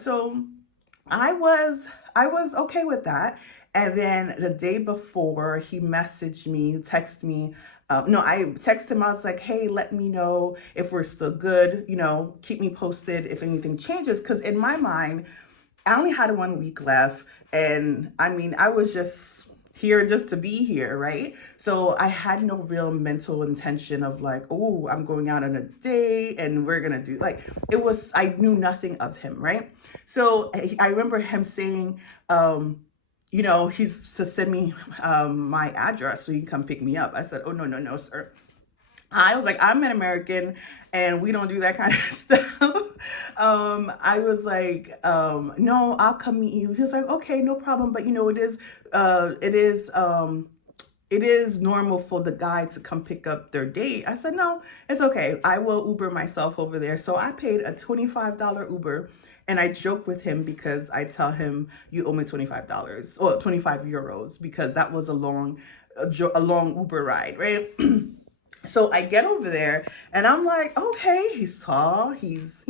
So I was okay with that. And then the day before, he messaged me, texted me. No, I texted him. I was like, "Hey, let me know if we're still good. Keep me posted if anything changes." Because in my mind, I only had 1 week left, and I mean, I was just here just to be here, right? So I had no real mental intention of like, oh, I'm going out on a date and we're gonna do like it was. I knew nothing of him, right? So I remember him saying, he's to send me my address so he can come pick me up. I said, oh, no, no, no, sir. I was like, I'm an American and we don't do that kind of stuff. I was like, no, I'll come meet you. He was like, okay, no problem. But it is normal for the guy to come pick up their date. I said, no, it's okay. I will Uber myself over there. So I paid a $25 Uber. And I joke with him because I tell him, you owe me $25 or 25 euros because that was a long Uber ride, right? So I get over there and I'm like, okay, he's tall, he's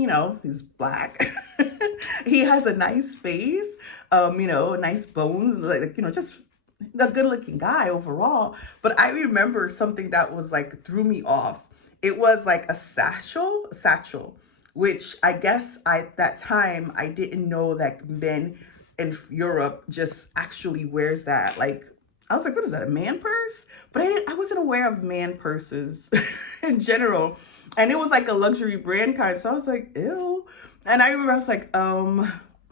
black. He has a nice face, nice bones, just a good looking guy overall. But I remember something that was like threw me off. It was like a satchel, which I guess at that time I didn't know that men in Europe just actually wears that. Like I was like, what is that, a man purse? But I wasn't aware of man purses in general. And it was like a luxury brand kind. So I was like, ew. And I remember I was like,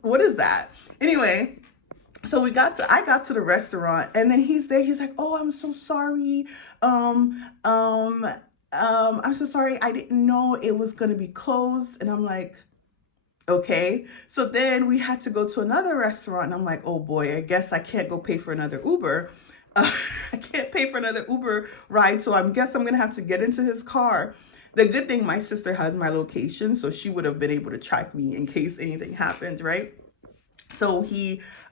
what is that? Anyway, so I got to the restaurant and then he's there. He's like, oh, I'm so sorry. I'm so sorry. I didn't know it was going to be closed. And I'm like, okay. So then we had to go to another restaurant and I'm like, oh boy, I guess I can't go pay for another Uber. I can't pay for another Uber ride. So I guess I'm going to have to get into his car. The good thing, my sister has my location, so she would have been able to track me in case anything happened, right? So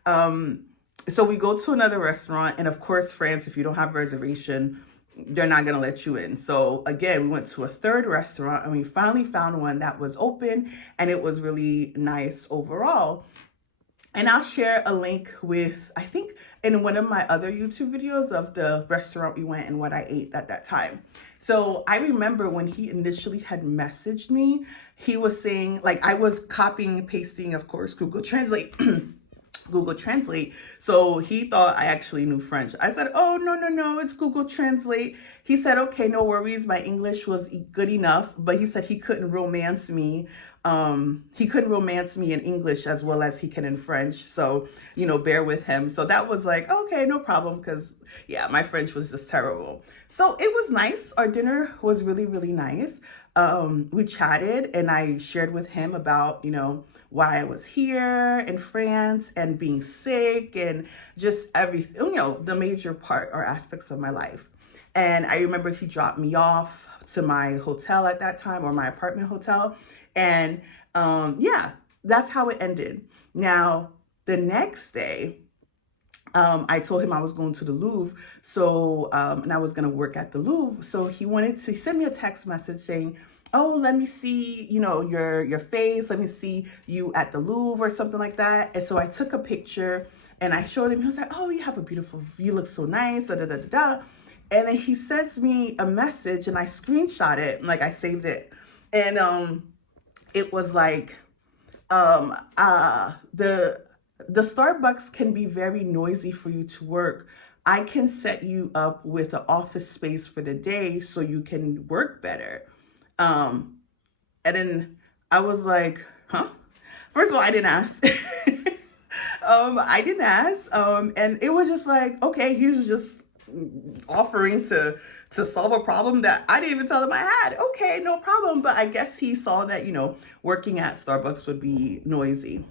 so we go to another restaurant, and of course, France, if you don't have a reservation, they're not gonna let you in. So again, we went to a third restaurant, and we finally found one that was open, and it was really nice overall. And I'll share a link with, I think, in one of my other YouTube videos of the restaurant we went and what I ate at that time. So I remember when he initially had messaged me, he was saying, like, I was copying and pasting, of course, Google Translate. Google Translate. So he thought I actually knew French. I said, oh, no, no, no, it's Google Translate. He said, okay, no worries. My English was good enough, but he said he couldn't romance me. He couldn't romance me in English as well as he can in French. So, bear with him. So that was like, okay, no problem. Cause yeah, my French was just terrible. So it was nice. Our dinner was really, really nice. We chatted and I shared with him about, why I was here in France and being sick and just everything, the major part or aspects of my life. And I remember he dropped me off to my hotel at that time, or my apartment hotel. And yeah, that's how it ended. Now, the next day, I told him I was going to the Louvre, so and I was going to work at the Louvre. So he send me a text message saying, oh, let me see, your face. Let me see you at the Louvre or something like that. And so I took a picture and I showed him. He was like, oh, you look so nice, da da da da da. And then he sends me a message and I screenshot it, like I saved it. And it was like, the Starbucks can be very noisy for you to work. I can set you up with an office space for the day so you can work better. And then I was like, huh? First of all, I didn't ask. I didn't ask. And it was just like, okay, he was just offering to solve a problem that I didn't even tell him I had. Okay, no problem. But I guess he saw that, working at Starbucks would be noisy.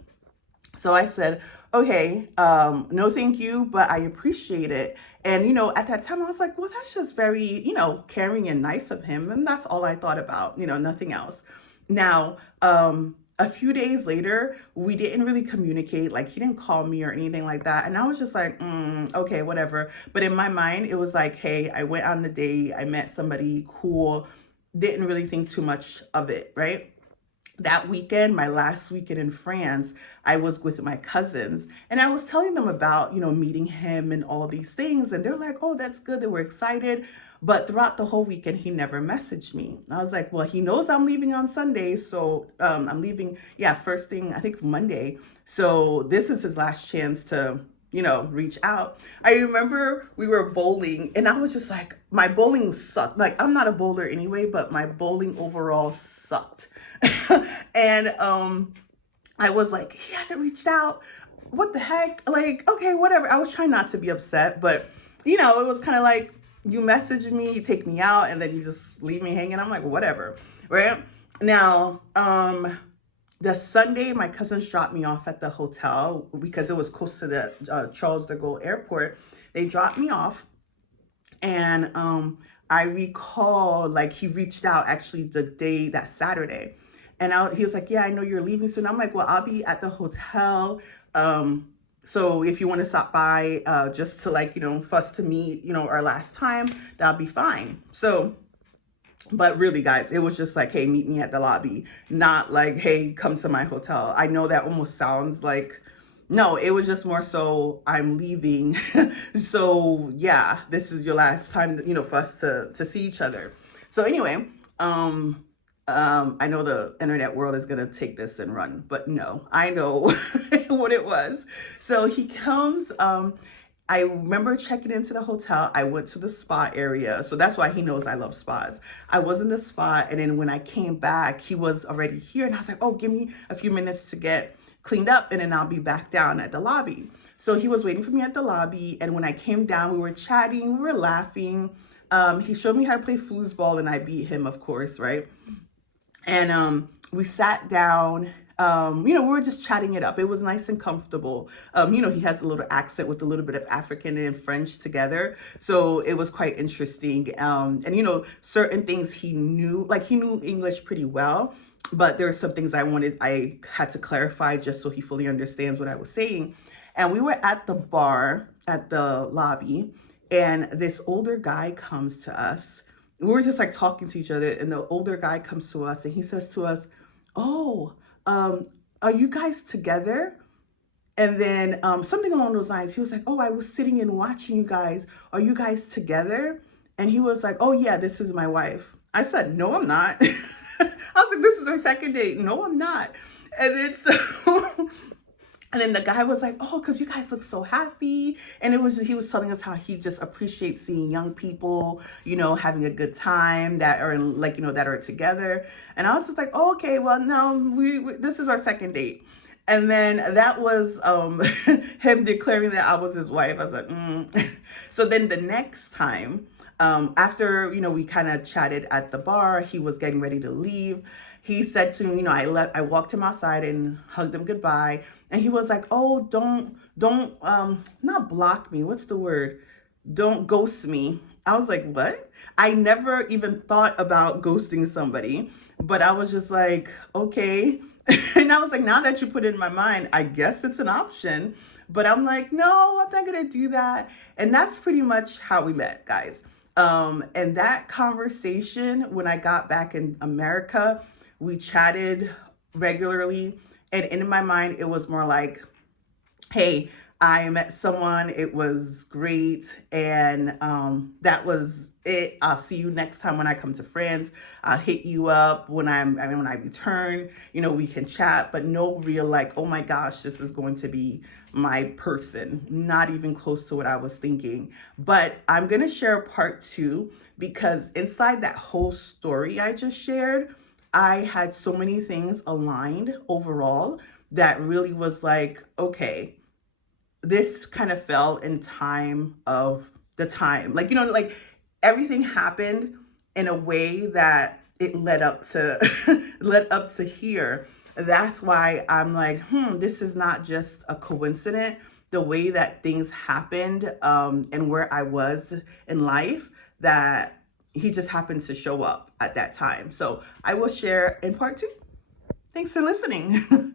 So I said, okay, no, thank you, but I appreciate it. And, at that time I was like, well, that's just very, caring and nice of him. And that's all I thought about, nothing else. Now, a few days later, we didn't really communicate. Like, he didn't call me or anything like that. And I was just like, okay, whatever. But in my mind, it was like, hey, I went on a date. I met somebody cool. Didn't really think too much of it, right? that weekend, my last weekend in France, I was with my cousins and I was telling them about, meeting him and all these things. And they're like, oh, that's good. They were excited. But throughout the whole weekend, he never messaged me. I was like, well, he knows I'm leaving on Sunday. So I'm leaving, yeah, first thing, I think Monday. So this is his last chance to, reach out. I remember we were bowling and I was just like, my bowling sucked. Like, I'm not a bowler anyway, but my bowling overall sucked. And I was like, he hasn't reached out. What the heck? Like, okay, whatever. I was trying not to be upset, but it was kind of like, you message me, you take me out, and then you just leave me hanging. I'm like, whatever, right? Now, the Sunday, my cousins dropped me off at the hotel because it was close to the Charles de Gaulle airport. They dropped me off, and I recall, like, he reached out actually that Saturday. And he was like, yeah, I know you're leaving soon. I'm like, well, I'll be at the hotel. So if you want to stop by just to, like, for us to meet, our last time, that'll be fine. So, but really, guys, it was just like, hey, meet me at the lobby. Not like, hey, come to my hotel. I know that almost sounds like, no, it was just more so I'm leaving. So yeah, this is your last time, for us to see each other. So anyway, I know the internet world is going to take this and run, but no, I know what it was. So he comes, I remember checking into the hotel. I went to the spa area. So that's why he knows I love spas. I was in the spa. And then when I came back, he was already here. And I was like, oh, give me a few minutes to get cleaned up. And then I'll be back down at the lobby. So he was waiting for me at the lobby. And when I came down, we were chatting, we were laughing. He showed me how to play foosball and I beat him, of course, right? And we sat down, we were just chatting it up. It was nice and comfortable. He has a little accent with a little bit of African and French together. So it was quite interesting. And certain things he knew, like he knew English pretty well, but there are some things I had to clarify just so he fully understands what I was saying. And we were at the bar at the lobby and this older guy comes to us. We were just like talking to each other and the older guy comes to us and he says to us, oh, are you guys together? And then something along those lines. He was like, oh, I was sitting and watching you guys. Are you guys together? And he was like, oh yeah, this is my wife. I said, no, I'm not. I was like, this is our second date. No, I'm not. And then and then the guy was like, oh, because you guys look so happy. And he was telling us how he just appreciates seeing young people, having a good time that are that are together. And I was just like, oh, okay, well, no, this is our second date. And then that was him declaring that I was his wife. I was like, So then the next time, after, we kind of chatted at the bar, he was getting ready to leave. He said to me, I walked him outside and hugged him goodbye. And he was like, oh, don't, not block me. What's the word? Don't ghost me. I was like, what? I never even thought about ghosting somebody, but I was just like, okay. And I was like, now that you put it in my mind, I guess it's an option, but I'm like, no, I'm not going to do that. And that's pretty much how we met, guys. And that conversation, when I got back in America, we chatted regularly. And in my mind, it was more like, hey, I met someone, it was great, and that was it. I'll see you next time when I come to France. I'll hit you up when I return, we can chat, but no real like, oh my gosh, this is going to be my person. Not even close to what I was thinking. But I'm going to share part 2 because inside that whole story I just shared, I had so many things aligned overall that really was like, okay, this kind of fell in time of the time. Like, like everything happened in a way that it led up to here. That's why I'm like, this is not just a coincidence. The way that things happened and where I was in life, that he just happened to show up at that time. So I will share in part 2. Thanks for listening.